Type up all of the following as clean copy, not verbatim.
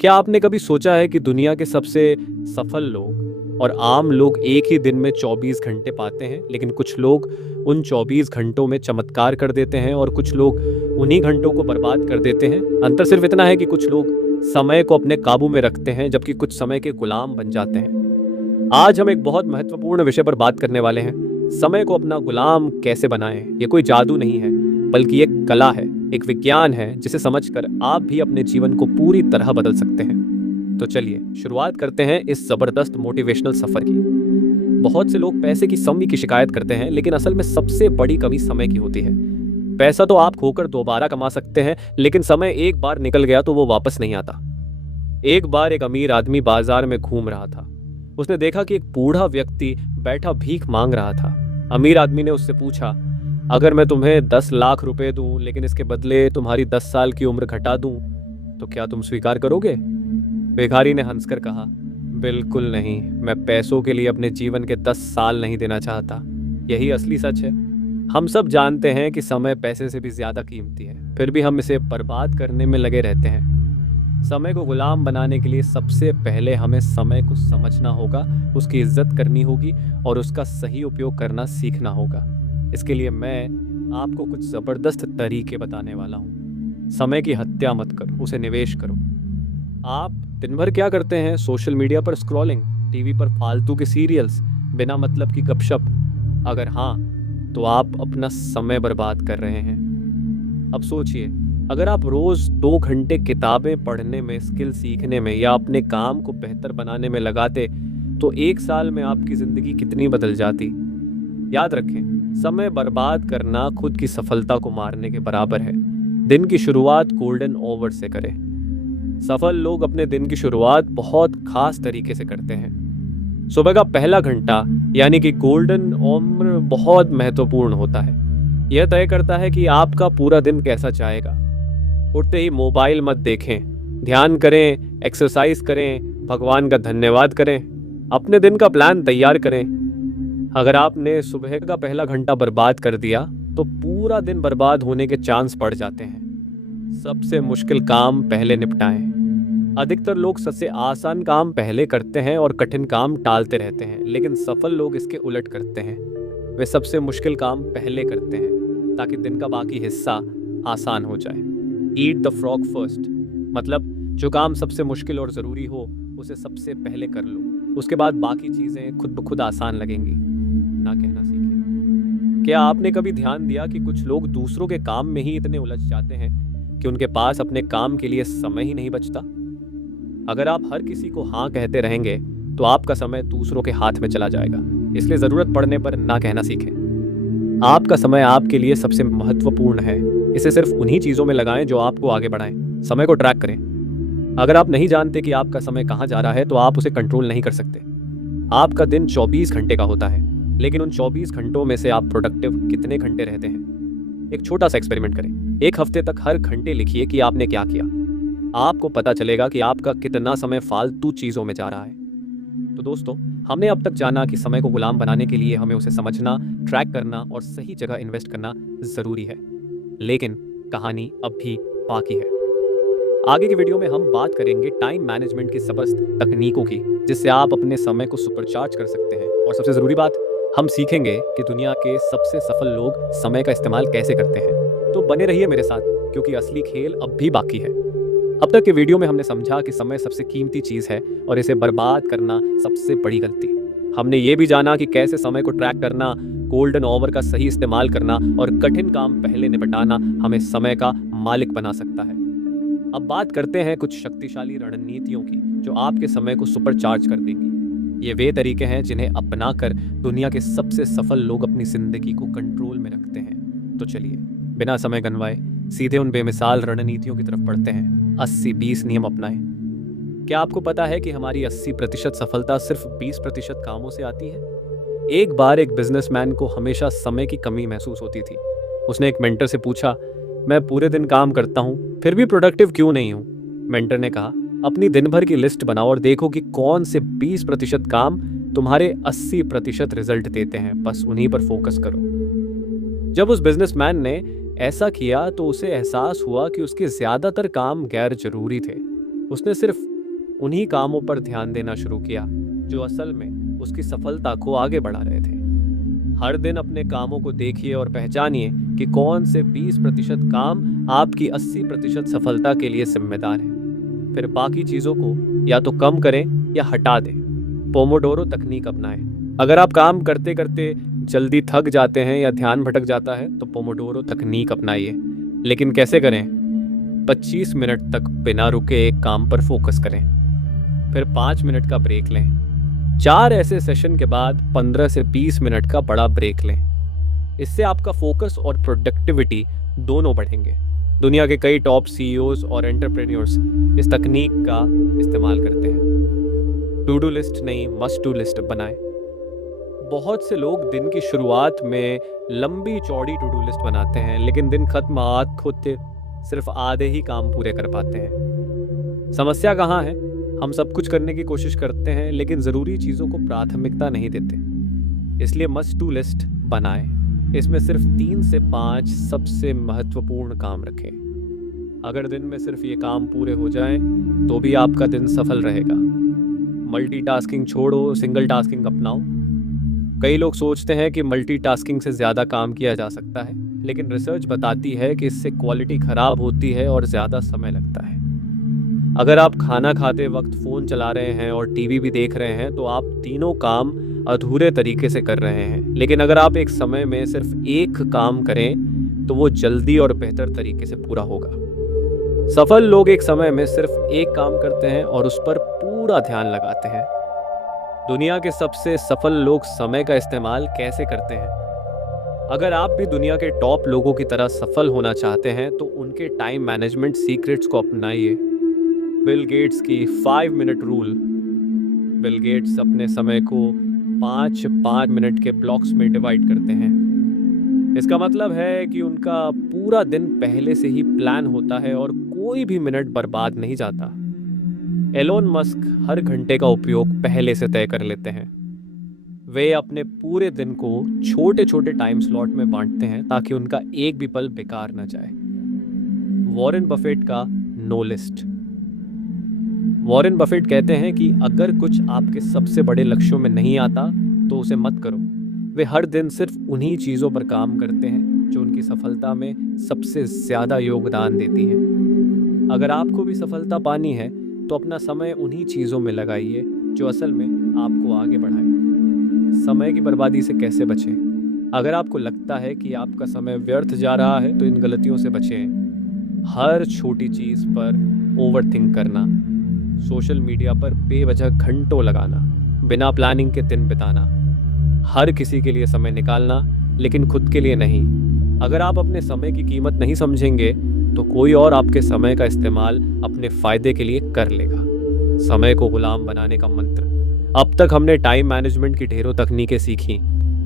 क्या आपने कभी सोचा है कि दुनिया के सबसे सफल लोग और आम लोग एक ही दिन में 24 घंटे पाते हैं, लेकिन कुछ लोग उन 24 घंटों में चमत्कार कर देते हैं और कुछ लोग उन्हीं घंटों को बर्बाद कर देते हैं। अंतर सिर्फ इतना है कि कुछ लोग समय को अपने काबू में रखते हैं, जबकि कुछ समय के गुलाम बन जाते हैं। आज हम एक बहुत महत्वपूर्ण विषय पर बात करने वाले हैं। समय को अपना गुलाम कैसे बनाएं। ये कोई जादू नहीं है, बल्कि एक कला है, एक विज्ञान है, जिसे समझकर आप भी अपने जीवन को पूरी तरह बदल सकते हैं। तो चलिए शुरुआत करते हैं इस जबरदस्त मोटिवेशनल सफर की। बहुत से लोग पैसे की कमी की शिकायत करते हैं, लेकिन असल में सबसे बड़ी कमी समय की होती है। पैसा तो आप खोकर दोबारा कमा सकते हैं, लेकिन समय एक बार निकल गया तो वो वापस नहीं आता। एक बार एक अमीर आदमी बाजार में घूम रहा था। उसने देखा कि एक बूढ़ा व्यक्ति बैठा भीख मांग रहा था। अमीर आदमी ने उससे पूछा, अगर मैं तुम्हें 10 लाख रुपए दूं, लेकिन इसके बदले तुम्हारी 10 साल की उम्र घटा दूं, तो क्या तुम स्वीकार करोगे? भिखारी ने हंसकर कहा, बिल्कुल नहीं, मैं पैसों के लिए अपने जीवन के 10 साल नहीं देना चाहता। यही असली सच है। हम सब जानते हैं कि समय पैसे से भी ज्यादा कीमती है, फिर भी हम इसे बर्बाद करने में लगे रहते हैं। समय को गुलाम बनाने के लिए सबसे पहले हमें समय को समझना होगा, उसकी इज्जत करनी होगी और उसका सही उपयोग करना सीखना होगा। इसके लिए मैं आपको कुछ ज़बरदस्त तरीके बताने वाला हूँ। समय की हत्या मत करो, उसे निवेश करो। आप दिन भर क्या करते हैं? सोशल मीडिया पर स्क्रॉलिंग, टीवी पर फालतू के सीरियल्स, बिना मतलब की गपशप। अगर हाँ, तो आप अपना समय बर्बाद कर रहे हैं। अब सोचिए, अगर आप रोज़ 2 घंटे किताबें पढ़ने में, स्किल सीखने में या अपने काम को बेहतर बनाने में लगाते, तो 1 साल में आपकी ज़िंदगी कितनी बदल जाती। याद रखें, समय बर्बाद करना खुद की सफलता को मारने के बराबर है। दिन की शुरुआत गोल्डन आवर से करें। सफल लोग अपने दिन की शुरुआत बहुत खास तरीके से करते हैं। सुबह का पहला घंटा यानी कि गोल्डन आवर बहुत महत्वपूर्ण होता है। यह तय करता है कि आपका पूरा दिन कैसा जाएगा। उठते ही मोबाइल मत देखें, ध्यान करें, एक्सरसाइज करें, भगवान का धन्यवाद करें, अपने दिन का प्लान तैयार करें। अगर आपने सुबह का पहला घंटा बर्बाद कर दिया, तो पूरा दिन बर्बाद होने के चांस बढ़ जाते हैं। सबसे मुश्किल काम पहले निपटाएं। अधिकतर लोग सबसे आसान काम पहले करते हैं और कठिन काम टालते रहते हैं, लेकिन सफल लोग इसके उलट करते हैं। वे सबसे मुश्किल काम पहले करते हैं ताकि दिन का बाकी हिस्सा आसान हो जाए। ईट द फ्रॉग फर्स्ट, मतलब जो काम सबसे मुश्किल और ज़रूरी हो उसे सबसे पहले कर लो, उसके बाद बाकी चीज़ें खुद ब खुद आसान लगेंगी। ना कहना सीखें। क्या आपने कभी ध्यान दिया कि कुछ लोग दूसरों के काम में ही इतने उलझ जाते हैं कि उनके पास अपने काम के लिए समय ही नहीं बचता? अगर आप हर किसी को हाँ कहते रहेंगे, तो आपका समय दूसरों के हाथ में चला जाएगा। इसलिए ज़रूरत पड़ने पर ना कहना सीखें। आपका समय आपके लिए सबसे महत्वपूर्ण है। इसे सिर्फ उन्हीं चीज़ों में लगाएं जो आपको आगे बढ़ाएं। समय को ट्रैक करें। अगर आप नहीं जानते कि आपका समय कहाँ जा रहा है, तो आप उसे कंट्रोल नहीं कर सकते। आपका दिन 24 घंटे का होता है, लेकिन उन 24 घंटों में से आप प्रोडक्टिव कितने घंटे रहते हैं? एक छोटा सा एक्सपेरिमेंट करें। 1 हफ्ते तक हर घंटे लिखिए कि आपने क्या किया। आपको पता चलेगा कि आपका कितना समय फालतू चीज़ों में जा रहा है। तो दोस्तों, हमने अब तक जाना कि समय को गुलाम बनाने के लिए हमें उसे समझना, ट्रैक करना और सही जगह इन्वेस्ट करना ज़रूरी है। लेकिन कहानी अब भी बाकी है। आगे की वीडियो में हम बात करेंगे टाइम मैनेजमेंट की जबरदस्त तकनीकों की, जिससे आप अपने समय को सुपरचार्ज कर सकते हैं। और सबसे ज़रूरी बात, हम सीखेंगे कि दुनिया के सबसे सफल लोग समय का इस्तेमाल कैसे करते हैं। तो बने रहिए मेरे साथ, क्योंकि असली खेल अब भी बाकी है। अब तक के वीडियो में हमने समझा कि समय सबसे कीमती चीज़ है और इसे बर्बाद करना सबसे बड़ी गलती। हमने ये भी जाना कि कैसे समय को ट्रैक करना, गोल्डन आवर का सही इस्तेमाल करना और कठिन काम पहले निपटाना हमें समय का मालिक बना सकता है। अब बात करते हैं कुछ शक्तिशाली रणनीतियों की, जो आपके समय को सुपरचार्ज कर देंगी। ये वे तरीके हैं जिन्हें अपनाकर दुनिया के सबसे सफल लोग अपनी जिंदगी को कंट्रोल में रखते हैं। तो चलिए बिना समय गंवाए सीधे उन बेमिसाल रणनीतियों की तरफ बढ़ते हैं। 80-20 नियम अपनाएं। क्या आपको पता है कि हमारी 80% सफलता सिर्फ 20% कामों से आती है? एक बार एक बिजनेसमैन को हमेशा समय की कमी महसूस होती थी। उसने एक मेंटर से पूछा, मैं पूरे दिन काम करता हूँ, फिर भी प्रोडक्टिव क्यों नहीं हूँ? मेंटर ने कहा, अपनी दिन भर की लिस्ट बनाओ और देखो कि कौन से 20% काम तुम्हारे 80% रिजल्ट देते हैं। बस उन्हीं पर फोकस करो। जब उस बिजनेसमैन ने ऐसा किया तो उसे एहसास हुआ कि उसके ज्यादातर काम गैर जरूरी थे। उसने सिर्फ उन्हीं कामों पर ध्यान देना शुरू किया जो असल में उसकी सफलता को आगे बढ़ा रहे थे। हर दिन अपने कामों को देखिए और पहचानिए कि कौन से 20% काम आपकी 80% सफलता के लिए जिम्मेदार हैं। फिर बाकी चीज़ों को या तो कम करें या हटा दें। पोमोडोरो तकनीक अपनाएं। अगर आप काम करते करते जल्दी थक जाते हैं या ध्यान भटक जाता है तो पोमोडोरो तकनीक अपनाइए। लेकिन कैसे करें? 25 मिनट तक बिना रुके एक काम पर फोकस करें, फिर 5 मिनट का ब्रेक लें। 4 ऐसे सेशन के बाद 15 से 20 मिनट का बड़ा ब्रेक लें। इससे आपका फोकस और प्रोडक्टिविटी दोनों बढ़ेंगे। दुनिया के कई टॉप सीईओज और एंटरप्रेन्योर्स इस तकनीक का इस्तेमाल करते हैं। टू डू लिस्ट नहीं, मस्ट डू लिस्ट बनाएं। बहुत से लोग दिन की शुरुआत में लंबी चौड़ी टू डू लिस्ट बनाते हैं, लेकिन दिन खत्म होते सिर्फ आधे ही काम पूरे कर पाते हैं। समस्या कहाँ है? हम सब कुछ करने की कोशिश करते हैं लेकिन ज़रूरी चीज़ों को प्राथमिकता नहीं देते। इसलिए मस्ट डू लिस्ट बनाएं। इसमें सिर्फ 3 से 5 सबसे महत्वपूर्ण काम रखें। अगर दिन में सिर्फ ये काम पूरे हो जाएं, तो भी आपका दिन सफल रहेगा। मल्टीटास्किंग छोड़ो, सिंगल टास्किंग अपनाओ। कई लोग सोचते हैं कि मल्टीटास्किंग से ज़्यादा काम किया जा सकता है, लेकिन रिसर्च बताती है कि इससे क्वालिटी खराब होती है और ज़्यादा समय लगता है। अगर आप खाना खाते वक्त फ़ोन चला रहे हैं और टीवी भी देख रहे हैं तो आप तीनों काम अधूरे तरीके से कर रहे हैं। लेकिन अगर आप एक समय में सिर्फ एक काम करें तो वो जल्दी और बेहतर तरीके से पूरा होगा। सफल लोग एक समय में सिर्फ एक काम करते हैं और उस पर पूरा ध्यान लगाते हैं। दुनिया के सबसे सफल लोग समय का इस्तेमाल कैसे करते हैं? अगर आप भी दुनिया के टॉप लोगों की तरह सफल होना चाहते हैं तो उनके टाइम मैनेजमेंट सीक्रेट्स को अपनाइए। बिल गेट्स की 5 मिनट रूल। बिल गेट्स अपने समय को 5-5 मिनट के ब्लॉक्स में डिवाइड करते हैं। इसका मतलब है कि उनका पूरा दिन पहले से ही प्लान होता है और कोई भी मिनट बर्बाद नहीं जाता। एलोन मस्क हर घंटे का उपयोग पहले से तय कर लेते हैं। वे अपने पूरे दिन को छोटे छोटे टाइम स्लॉट में बांटते हैं ताकि उनका एक भी पल बेकार ना जाए। वॉरेन बफेट का नो लिस्ट। वॉरेन बफेट कहते हैं कि अगर कुछ आपके सबसे बड़े लक्ष्यों में नहीं आता तो उसे मत करो। वे हर दिन सिर्फ उन्हीं चीज़ों पर काम करते हैं जो उनकी सफलता में सबसे ज़्यादा योगदान देती हैं। अगर आपको भी सफलता पानी है तो अपना समय उन्हीं चीज़ों में लगाइए जो असल में आपको आगे बढ़ाए। समय की बर्बादी से कैसे बचें? अगर आपको लगता है कि आपका समय व्यर्थ जा रहा है तो इन गलतियों से बचें। हर छोटी चीज़ पर ओवरथिंक करना, सोशल मीडिया पर बेवजह घंटों लगाना, बिना प्लानिंग के दिन बिताना, हर किसी के लिए समय निकालना लेकिन खुद के लिए नहीं। अगर आप अपने समय की कीमत नहीं समझेंगे तो कोई और आपके समय का इस्तेमाल अपने फायदे के लिए कर लेगा। समय को गुलाम बनाने का मंत्र। अब तक हमने टाइम मैनेजमेंट की ढेरों तकनीकें सीखी,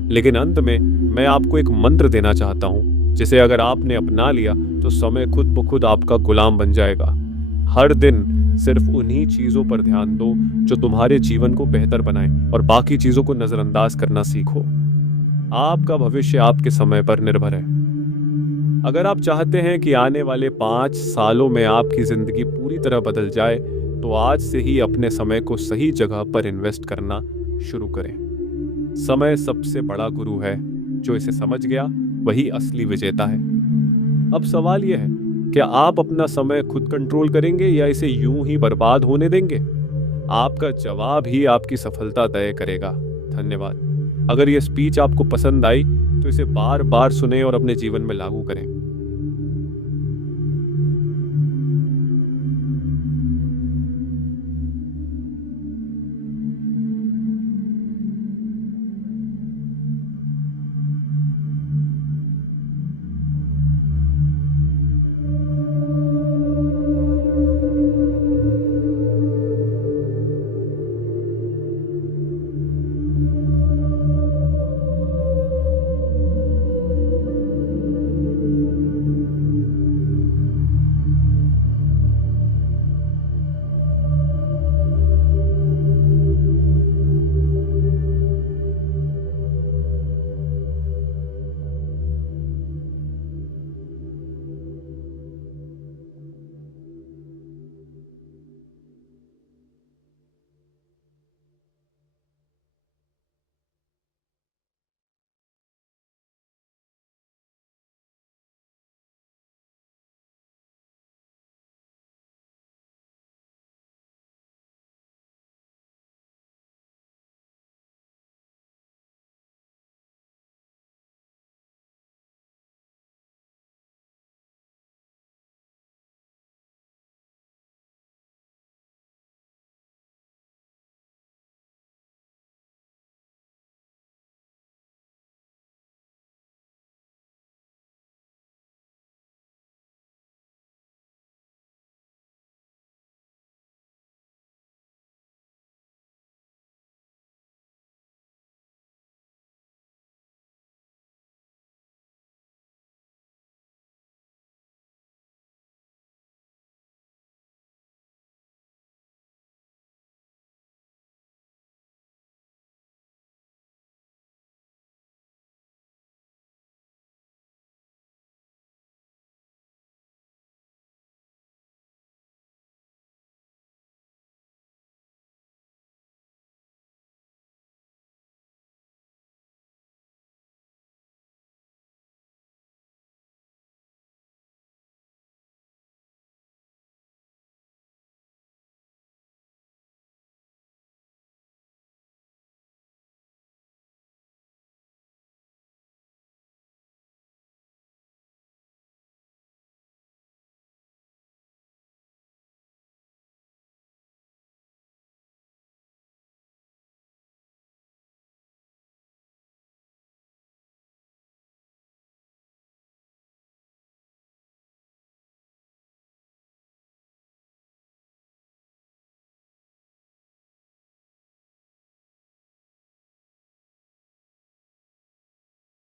लेकिन अंत में मैं आपको एक मंत्र देना चाहता हूँ जिसे अगर आपने अपना लिया तो समय खुद ब खुद आपका गुलाम बन जाएगा। हर दिन सिर्फ उन्हीं चीज़ों पर ध्यान दो जो तुम्हारे जीवन को बेहतर बनाएं और बाकी चीज़ों को नज़रअंदाज करना सीखो। आपका भविष्य आपके समय पर निर्भर है। अगर आप चाहते हैं कि आने वाले 5 सालों में आपकी ज़िंदगी पूरी तरह बदल जाए तो आज से ही अपने समय को सही जगह पर इन्वेस्ट करना शुरू करें। समय सबसे बड़ा गुरु है। जो इसे समझ गया वही असली विजेता है। अब सवाल यह है, क्या आप अपना समय खुद कंट्रोल करेंगे या इसे यूं ही बर्बाद होने देंगे? आपका जवाब ही आपकी सफलता तय करेगा। धन्यवाद। अगर यह स्पीच आपको पसंद आई तो इसे बार बार सुनें और अपने जीवन में लागू करें।